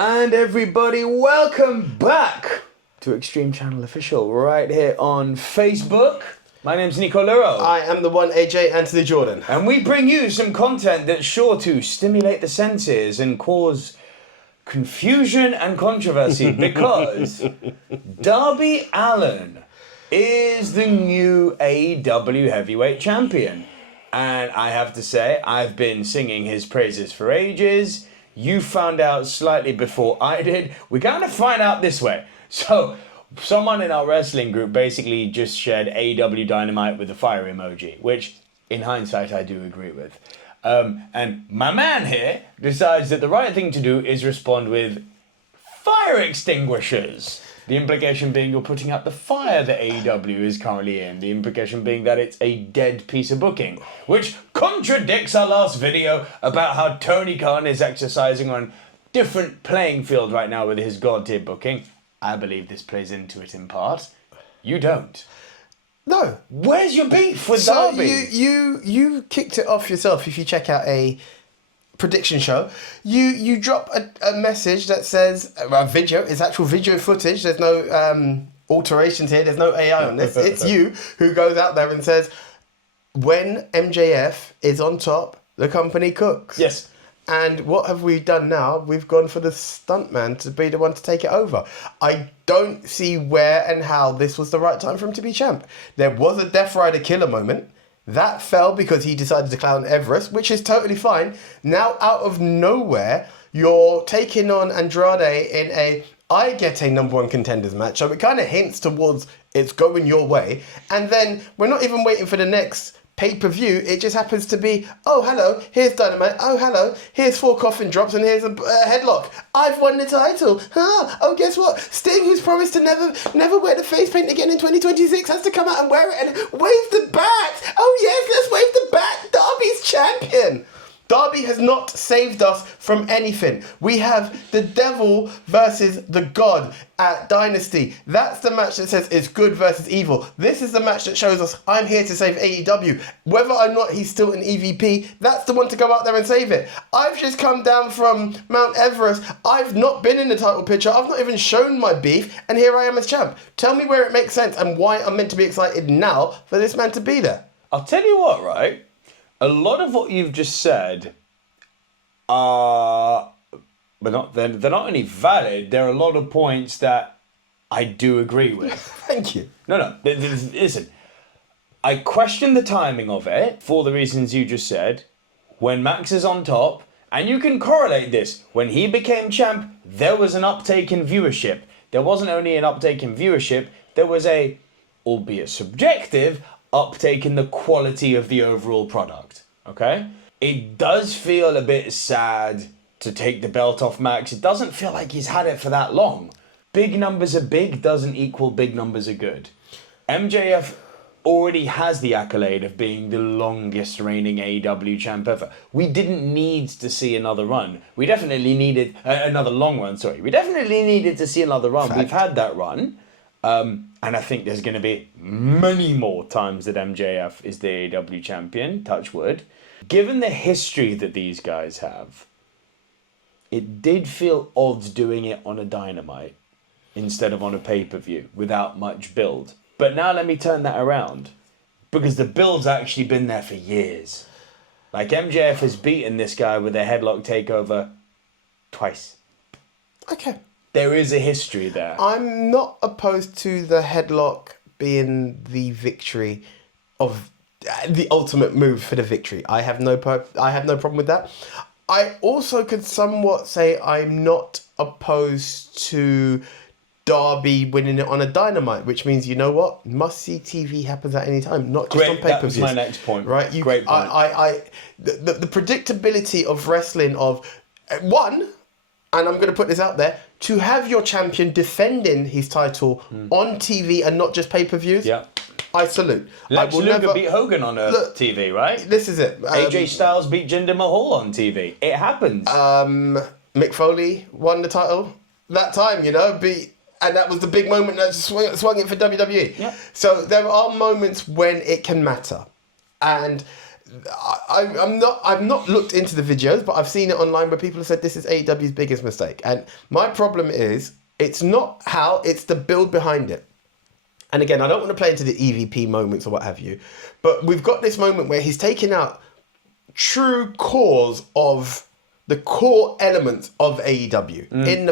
And everybody, welcome back to Extreme Channel Official right here on Facebook. My name's Nico Luro. I am the one AJ Anthony Jordan. And we bring you some content that's sure to stimulate the senses and cause confusion and controversy because Darby Allin is the new AEW Heavyweight Champion. And I have to say, I've been singing his praises for ages. You found out slightly before I did. We kind of find out this way. So, someone in our wrestling group basically just shared AEW Dynamite with a fire emoji, which, in hindsight, I do agree with. And my man here decides that the right thing to do is respond with fire extinguishers. The implication being you're putting out the fire that AEW is currently in. The implication being that it's a dead piece of booking, which contradicts our last video about how Tony Khan is exercising on different playing field right now with his god tier booking. I believe this plays into it in part. You don't. No. Where's your beef with So Darby? you kicked it off yourself. If you check out a prediction show, you drop a message that says a video. It's actual video footage. There's no alterations here. There's no AI on this. It's you who goes out there and says, when MJF is on top, the company cooks. Yes. And what have we done now? We've gone for the stuntman to be the one to take it over. I don't see where and how this was the right time for him to be champ. There was a Death Rider killer moment. That fell because he decided to clown Everest, which is totally fine. Now, out of nowhere, you're taking on Andrade in I get a number one contenders match. So it kind of hints towards it's going your way. And then we're not even waiting for the next pay-per-view. It just happens to be, oh, hello, here's Dynamite. Oh, hello, here's 4 coffin drops and here's a headlock. I've won the title. Oh, guess what? Sting, who's promised to never wear the face paint again in 2026, has to come out and wear it and wave the bat. Oh, yes, let's wave the bat. Darby's champion. Darby has not saved us from anything. We have the devil versus the god at Dynasty. That's the match that says it's good versus evil. This is the match that shows us I'm here to save AEW. Whether or not he's still an EVP, that's the one to go out there and save it. I've just come down from Mount Everest. I've not been in the title picture. I've not even shown my beef. And here I am as champ. Tell me where it makes sense and why I'm meant to be excited now for this man to be there. I'll tell you what, right? A lot of what you've just said are, but they're not only valid, there are a lot of points that I do agree with. Thank you. No, listen. I question the timing of it for the reasons you just said. When Max is on top, and you can correlate this, when he became champ, there was an uptake in viewership. There wasn't only an uptake in viewership, there was a, albeit subjective, uptake in the quality of the overall product, okay? It does feel a bit sad to take the belt off Max. It doesn't feel like he's had it for that long. Big numbers are big doesn't equal big numbers are good. MJF already has the accolade of being the longest reigning AEW champ ever. We didn't need to see another run. We definitely needed another long run, sorry. We definitely needed to see another run. Fact. We've had that run. And I think there's going to be many more times that MJF is the AEW champion, touch wood. Given the history that these guys have, it did feel odd doing it on a Dynamite instead of on a pay-per-view without much build. But now let me turn that around, because the build's actually been there for years. Like, MJF has beaten this guy with a headlock takeover twice. Okay. There is a history there. I'm not opposed to the headlock being the victory of the ultimate move for the victory. I have no problem with that. I also could somewhat say I'm not opposed to Darby winning it on a Dynamite, which means, you know what, must-see TV happens at any time, not just on pay-per-views. That was my next point. Right? Great point. The predictability of wrestling of one, and I'm going to put this out there, to have your champion defending his title on TV and not just pay-per-views, Yeah. I salute. Lex Luger beat Hogan on TV, right? This is it. AJ Styles beat Jinder Mahal on TV. It happens. Mick Foley won the title that time, and that was the big moment that swung it for WWE. Yeah. So there are moments when it can matter. And I've not looked into the videos, but I've seen it online where people have said this is AEW's biggest mistake. And my problem is, it's not how, it's the build behind it. And again, I don't want to play into the EVP moments or what have you, but we've got this moment where he's taking out true cores of the core elements of AEW in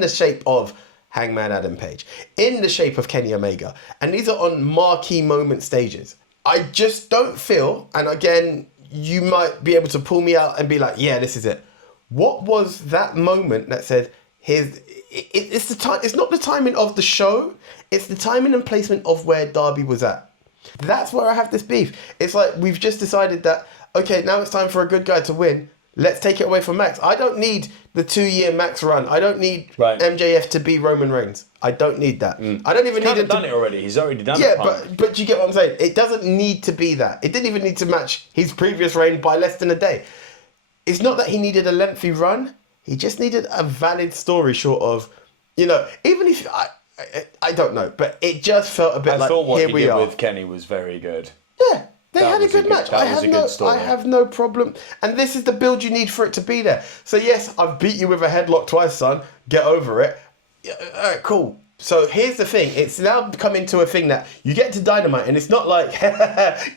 the shape of Hangman Adam Page, in the shape of Kenny Omega. And these are on marquee moment stages. I just don't feel, and again, you might be able to pull me out and be like, yeah, this is it. What was that moment that said, it's the time, it's not the timing of the show, it's the timing and placement of where Darby was at. That's where I have this beef. It's like, we've just decided that, okay, now it's time for a good guy to win. Let's take it away from Max. I don't need the 2-year Max run. I don't need MJF to be Roman Reigns. I don't need that. I don't even need him to... He's done it already. He's already done it. Yeah, but you get what I'm saying? It doesn't need to be that. It didn't even need to match his previous reign by less than a day. It's not that he needed a lengthy run. He just needed a valid story short of, you know, even if... I don't know, but it just felt a bit like, here we are. I thought what he did with Kenny was very good. Yeah. They had a good match. I have no problem. And this is the build you need for it to be there. So yes, I've beat you with a headlock twice, son. Get over it. Alright, cool. So here's the thing. It's now coming to a thing that you get to Dynamite and it's not like,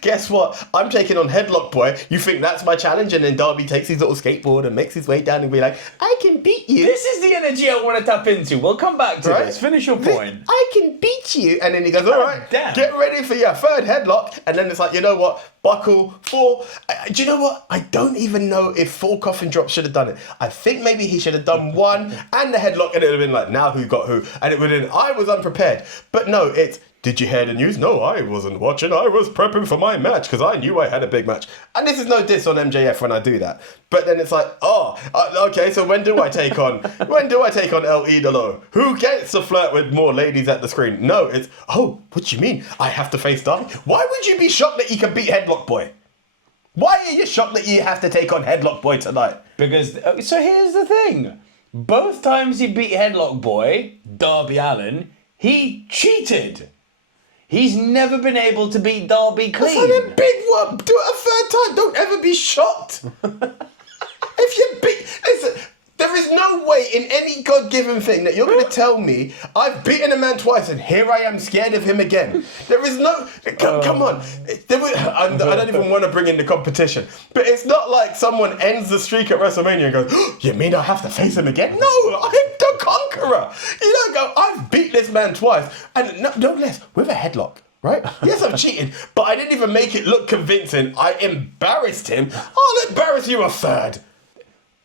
guess what? I'm taking on Headlock Boy. You think that's my challenge? And then Darby takes his little skateboard and makes his way down and be like, I can beat you. This is the energy I want to tap into. We'll come back to this. Finish your point. I can beat you. And then he goes, all right, get ready for your third headlock. And then it's like, you know what? Buckle, fall. Do you know what? I don't even know if full coffin drop should have done it. I think maybe he should have done one and the headlock, and it would have been like, now who got who? And it would have been, I was unprepared. But no, it's, did you hear the news? No, I wasn't watching. I was prepping for my match because I knew I had a big match. And this is no diss on MJF when I do that. But then it's like, okay, so when do I take on El Idolo? Who gets to flirt with more ladies at the screen? No, it's, what do you mean? I have to face Darby? Why would you be shocked that you can beat Headlock Boy? Why are you shocked that you have to take on Headlock Boy tonight? Because, so here's the thing. Both times he beat Headlock Boy, Darby Allin, he cheated. He's never been able to beat Darby clean. That's like a big one. Do it a third time. Don't ever be shocked. If you beat... Listen, there is no way in any God-given thing that you're going to tell me I've beaten a man twice and here I am scared of him again. There is no... Come on. I don't even want to bring in the competition. But it's not like someone ends the streak at WrestleMania and goes, you mean I have to face him again? No, I'm the conqueror. You don't go, I've beat this man twice. And no less, with a headlock. Right? Yes, I've cheated, but I didn't even make it look convincing. I embarrassed him. I'll embarrass you a third.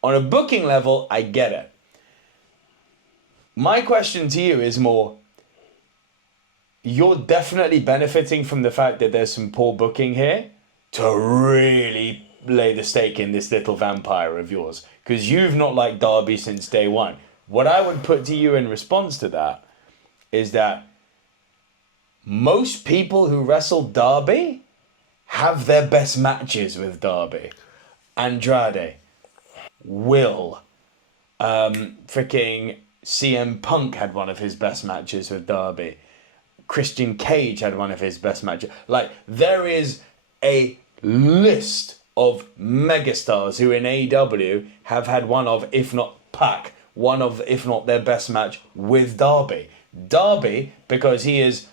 On a booking level, I get it. My question to you is more, you're definitely benefiting from the fact that there's some poor booking here to really lay the stake in this little vampire of yours. Because you've not liked Darby since day one. What I would put to you in response to that is that most people who wrestle Darby have their best matches with Darby. Andrade, Will, freaking CM Punk had one of his best matches with Darby. Christian Cage had one of his best matches. Like, there is a list of megastars who in AEW have had one of, if not Pac, one of, if not their best match with Darby. Darby, because he is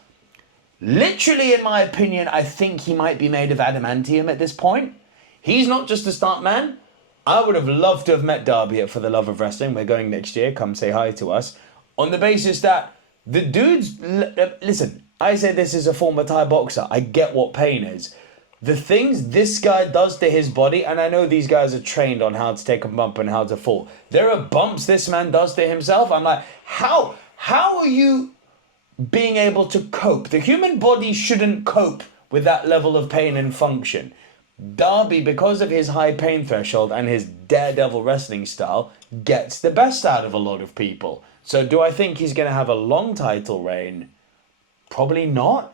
literally, in my opinion, I think he might be made of adamantium at this point. He's not just a stunt man. I would have loved to have met Darby at For the Love of Wrestling. We're going next year. Come say hi to us. On the basis that the dude's... Listen, I say this is a former Thai boxer. I get what pain is. The things this guy does to his body, and I know these guys are trained on how to take a bump and how to fall. There are bumps this man does to himself. I'm like, how are you being able to cope? The human body shouldn't cope with that level of pain and function. Darby, because of his high pain threshold and his daredevil wrestling style, gets the best out of a lot of people. So do I think he's going to have a long title reign? Probably not.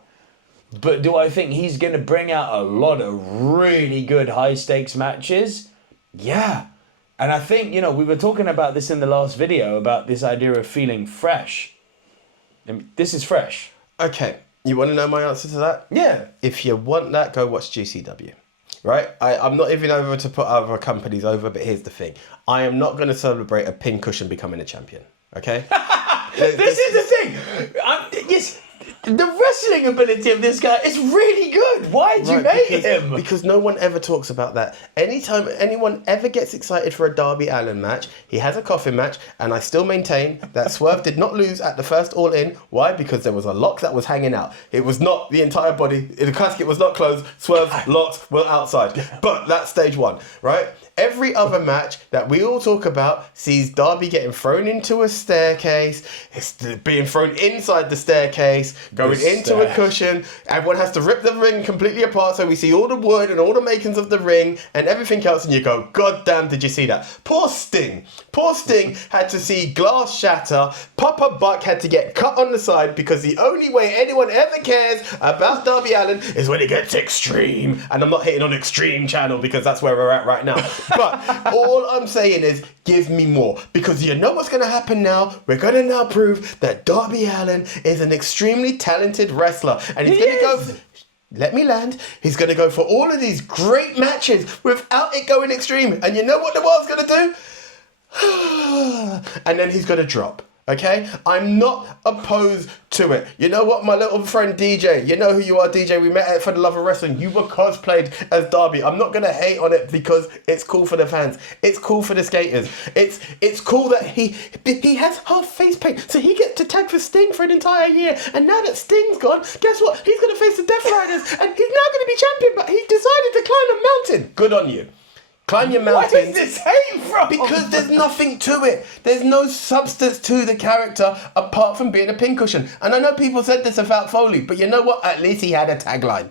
But do I think he's going to bring out a lot of really good high stakes matches? Yeah. And I think, you know, we were talking about this in the last video, about this idea of feeling fresh. I mean, this is fresh. Okay. You want to know my answer to that? Yeah. If you want that, go watch GCW. right? I'm not even over to put other companies over, but here's the thing. I am not going to celebrate a pincushion becoming a champion, okay? This is the thing. Yes, the wrestling ability of this guy is really good. Why do you hate him? Because no one ever talks about that. Anytime anyone ever gets excited for a Darby Allin match, he has a coffin match, and I still maintain that Swerve did not lose at the first All In. Why? Because there was a lock that was hanging out. It was not the entire body. The casket was not closed. Swerve's locks were outside. But that's stage one, right? Every other match that we all talk about sees Darby getting thrown into a staircase, it's being thrown inside the staircase, going into a cushion. Everyone has to rip the ring completely apart, so we see all the wood and all the makings of the ring and everything else, and you go, God damn, did you see that? Poor Sting. Poor Sting had to see glass shatter. Papa Buck had to get cut on the side because the only way anyone ever cares about Darby Allin is when it gets extreme. And I'm not hitting on Extreme Channel because that's where we're at right now. But all I'm saying is, give me more. Because you know what's going to happen now? We're going to now prove that Darby Allin is an extremely talented wrestler. And he's going to go... Let me land. He's going to go for all of these great matches without it going extreme. And you know what the world's going to do? And then he's going to drop. Okay? I'm not opposed to it. You know what, my little friend DJ? You know who you are, DJ. We met at For the Love of Wrestling. You were cosplayed as Darby. I'm not going to hate on it because it's cool for the fans. It's cool for the skaters. It's cool that he has half face paint, so he gets to tag for Sting for an entire year. And now that Sting's gone, guess what? He's going to face the Death Riders, and he's now going to be champion, but he decided to climb a mountain. Good on you. Climb your mountain. Where is this hate from? Because there's nothing to it. There's no substance to the character apart from being a pincushion. And I know people said this about Foley, but you know what? At least he had a tagline.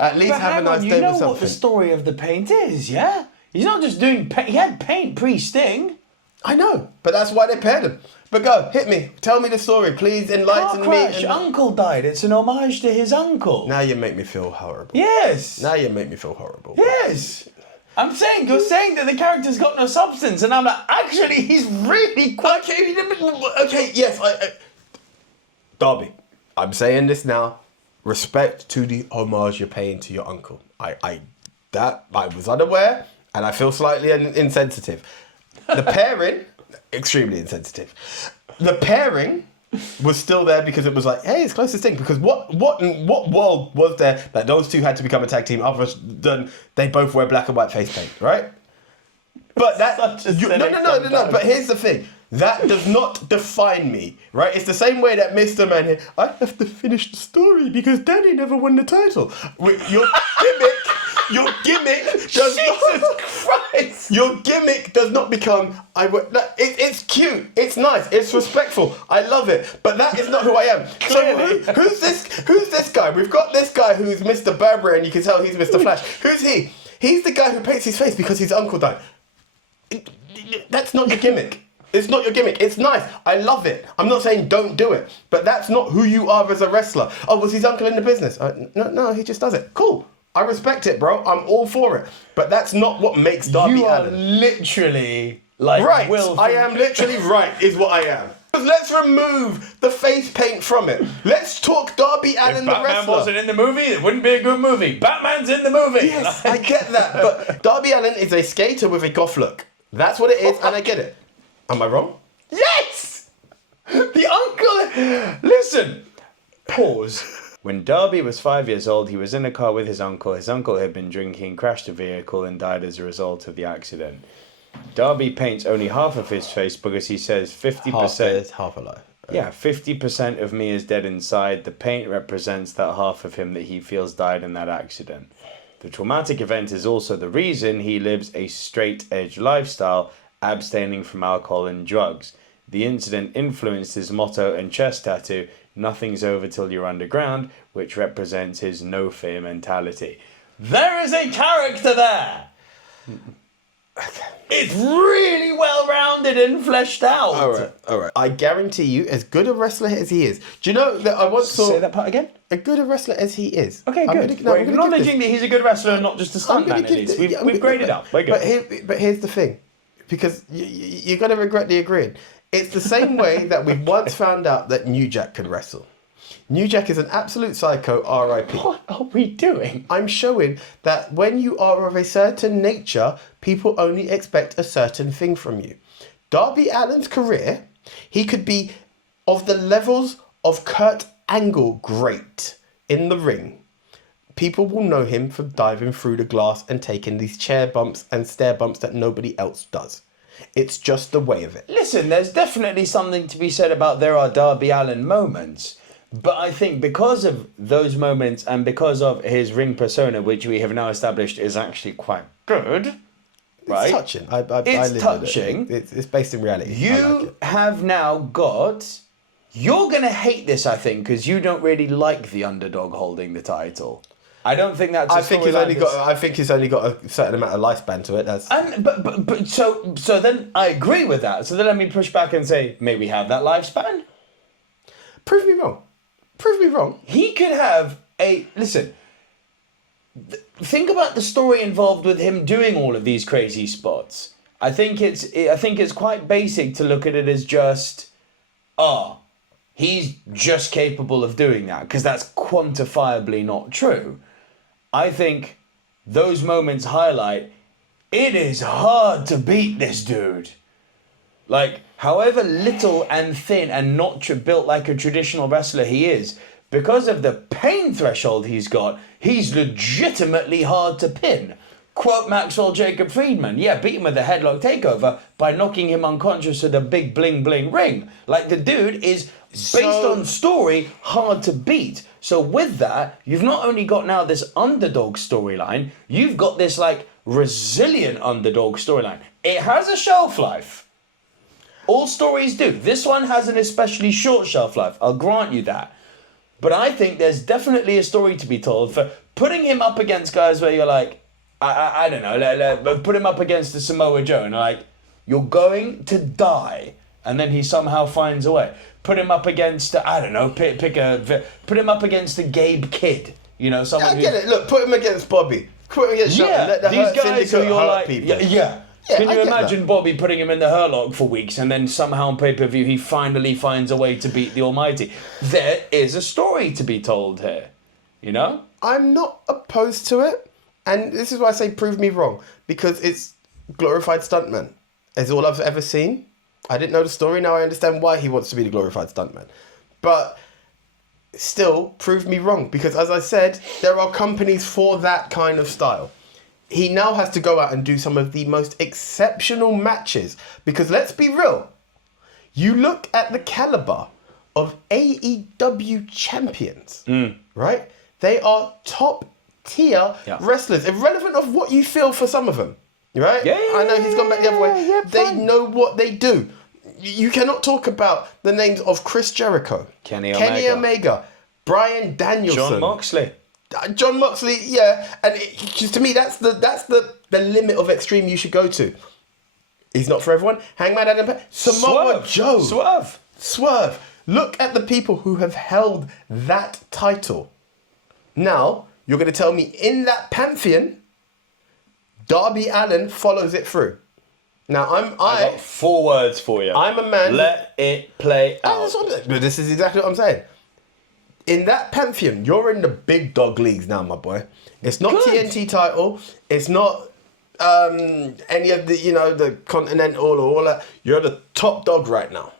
At least have a nice day with something. You know what the story of the paint is, yeah? He's not just doing paint. He had paint pre-Sting. I know, but that's why they paired him. But go, hit me. Tell me the story. Please enlighten Car crash, me. uncle died. It's an homage to his uncle. Now you make me feel horrible. Yes. Now you make me feel horrible. Yes. I'm saying, you're saying that the character's got no substance, and I'm like, actually, he's really quite... Okay, yes, Darby, I'm saying this now. Respect to the homage you're paying to your uncle. I was unaware, and I feel slightly insensitive. The pairing, extremely insensitive. The pairing was still there because it was like, hey, it's closest thing. Because what world was there that those two had to become a tag team other than they both wear black and white face paint, right? But that no. But here's the thing. That does not define me, right? It's the same way that Mr. Man here, I have to finish the story because Danny never won the title. Your gimmick does not... Christ! Your gimmick does not become... It's cute, it's nice, it's respectful, I love it, but that is not who I am. So who's this guy? We've got this guy who's Mr. Burberry, and you can tell he's Mr. Flash. Who's he? He's the guy who paints his face because his uncle died. That's not your gimmick. It's not your gimmick. It's nice. I love it. I'm not saying don't do it, but that's not who you are as a wrestler. Oh, was his uncle in the business? No, he just does it. Cool. I respect it, bro. I'm all for it. But that's not what makes Darby Allin. You are literally like right. Will. I am literally right, is what I am. Let's remove the face paint from it. Let's talk Darby Allin, the wrestler. If Batman wasn't in the movie, it wouldn't be a good movie. Batman's in the movie. Yes, I get that. But Darby Allin is a skater with a goth look. That's what it is, and I get it. Am I wrong? Yes! The uncle... Listen. Pause. When Darby was 5 years old, he was in a car with his uncle. His uncle had been drinking, crashed a vehicle, and died as a result of the accident. Darby paints only half of his face because he says 50%... Half alive. Yeah, 50% of me is dead inside. The paint represents that half of him that he feels died in that accident. The traumatic event is also the reason he lives a straight-edge lifestyle, abstaining from alcohol and drugs. The incident influenced his motto and chest tattoo, "Nothing's over till you're underground," which represents his no-fear mentality. There is a character there! It's really well-rounded and fleshed out. All right. I guarantee you, as good a wrestler as he is. Do you know that I once saw... Say that part again? A good a wrestler as he is. Okay, good. We're acknowledging that he's a good wrestler, not just a stuntman at least. We've graded up. We're good. But here's the thing. Because you're going to regret the agreeing. It's the same way that we once found out that New Jack can wrestle. New Jack is an absolute psycho, R.I.P. What are we doing? I'm showing that when you are of a certain nature, people only expect a certain thing from you. Darby Allin's career, he could be of the levels of Kurt Angle great in the ring. People will know him for diving through the glass and taking these chair bumps and stair bumps that nobody else does. It's just the way of it. Listen, there's definitely something to be said about there are Darby Allin moments. But I think because of those moments and because of his ring persona, which we have now established is actually quite good, right? It's touching. I It's live touching. with it. It's based in reality. I You like it. have now got... You're going to hate this, I think, because you don't really like the underdog holding the title. I don't think that's. I think it's only got a certain amount of lifespan to it. That's. But so then I agree with that. So then let me push back and say, may we have that lifespan? Prove me wrong. Prove me wrong. He could have a listen. Think about the story involved with him doing all of these crazy spots. I think it's quite basic to look at it as just, he's just capable of doing that, because that's quantifiably not true. I think those moments highlight it is hard to beat this dude. Like, however little and thin and not built like a traditional wrestler he is, because of the pain threshold he's got, he's legitimately hard to pin. Quote Maxwell Jacob Friedman, beat him with a headlock takeover by knocking him unconscious with a big bling bling ring. Like, the dude is, based on story, hard to beat. So with that, you've not only got now this underdog storyline, you've got this, like, resilient underdog storyline. It has a shelf life. All stories do. This one has an especially short shelf life. I'll grant you that. But I think there's definitely a story to be told for putting him up against guys where you're like, I don't know, put him up against the Samoa Joe and like, you're going to die. And then he somehow finds a way. Put him up against, I don't know, put him up against the Gabe Kidd. You know, someone I get it. Look, put him against Bobby. Put him against Shelton. Let the these Hurt guys who Syndicate you're hurt like, people. Yeah, can you imagine Bobby putting him in the Hurlock for weeks and then somehow on pay-per-view he finally finds a way to beat the Almighty? There is a story to be told here, you know? I'm not opposed to it. And this is why I say prove me wrong. Because it's glorified stuntman. Is all I've ever seen. I didn't know the story. Now I understand why he wants to be the glorified stuntman. But still, prove me wrong. Because as I said, there are companies for that kind of style. He now has to go out and do some of the most exceptional matches. Because let's be real. You look at the caliber of AEW champions, right? They are top tier wrestlers, irrelevant of what you feel for some of them, right? I know he's gone back the other way. They know what they do. You cannot talk about the names of Chris Jericho, Kenny Omega, Bryan Danielson, John Moxley, and just to me, that's the limit of extreme you should go to. He's not for everyone. Hangman Adam Page, Samoa Joe, Swerve. Look at the people who have held that title. Now, you're going to tell me in that pantheon, Darby Allin follows it through. Now, I got 4 words for you. I'm a man. Let it play out. But this is exactly what I'm saying. In that pantheon, you're in the big dog leagues now, my boy. It's not TNT title. It's not any of the, the Continental or all that. You're the top dog right now.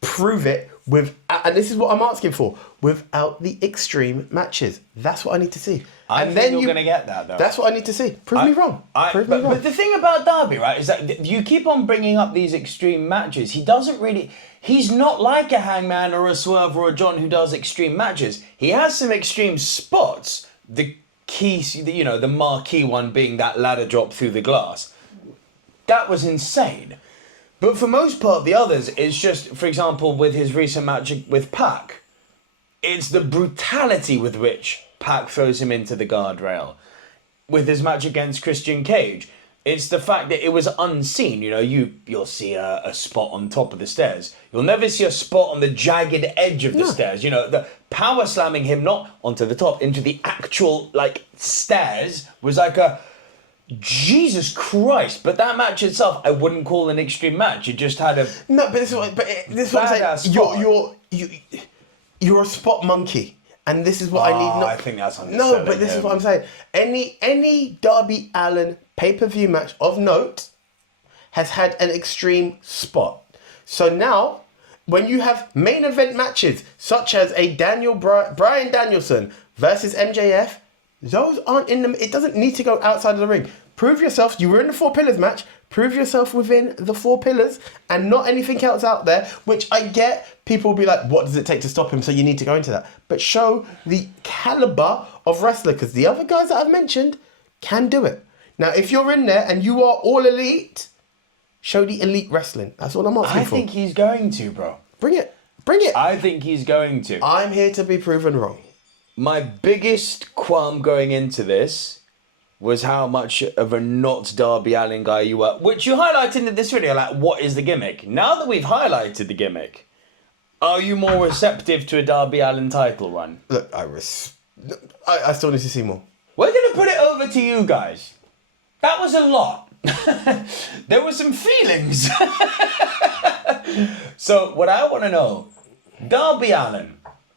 Prove it and this is what I'm asking for, without the extreme matches. That's what I need to see. I think you're going to get that, though. That's what I need to see. Prove me wrong. But the thing about Darby, right, is that you keep on bringing up these extreme matches. He's not like a Hangman or a Swerve or a John who does extreme matches. He has some extreme spots. The key, the marquee one being that ladder drop through the glass. That was insane. But for most part, the others, it's just, for example, with his recent match with Pac, it's the brutality with which Pac throws him into the guardrail. With his match against Christian Cage, it's the fact that it was unseen. You'll see a spot on top of the stairs. You'll never see a spot on the jagged edge of the stairs. The power slamming him not onto the top, into the actual, stairs was like a... Jesus Christ! But that match itself, I wouldn't call an extreme match. It just had a this is what I'm saying. you're a spot monkey. And this is what I need. I think that's No, but this is what I'm saying. Any Darby Allin pay-per-view match of note has had an extreme spot. So now, when you have main event matches, such as a Bryan Danielson versus MJF, those aren't in the... It doesn't need to go outside of the ring. Prove yourself. You were in the 4 Pillars match. Prove yourself within the 4 Pillars and not anything else out there, which I get. People will be like, what does it take to stop him? So you need to go into that. But show the caliber of wrestler, because the other guys that I've mentioned can do it. Now, if you're in there and you are all elite, show the elite wrestling. That's all I'm asking for. I think he's going to, bro. Bring it. Bring it. I think he's going to. I'm here to be proven wrong. My biggest qualm going into this was how much of a not Darby Allin guy you were, which you highlighted in this video, like, what is the gimmick? Now that we've highlighted the gimmick, are you more receptive to a Darby Allin title run? Look, I still need to see more. We're going to put it over to you guys. That was a lot. There were some feelings. So what I want to know, Darby Allin,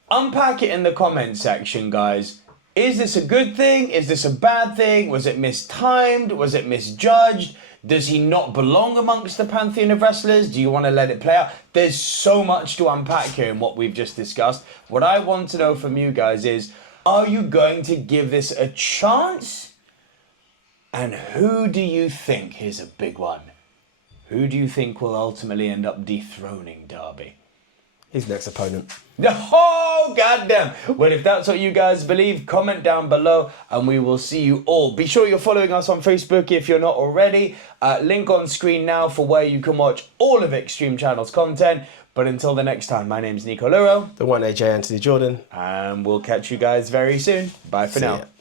unpack it in the comment section, guys. Is this a good thing? Is this a bad thing? Was it mistimed? Was it misjudged? Does he not belong amongst the pantheon of wrestlers? Do you want to let it play out? There's so much to unpack here in what we've just discussed. What I want to know from you guys is, are you going to give this a chance? And who do you think, here's a big one, who do you think will ultimately end up dethroning Darby? His next opponent. Oh, goddamn. Well, if that's what you guys believe, comment down below and we will see you all. Be sure you're following us on Facebook if you're not already. Link on screen now for where you can watch all of Extreme Channel's content. But until the next time, my name's Nico Luro. The one AJ Anthony Jordan. And we'll catch you guys very soon. Bye for now.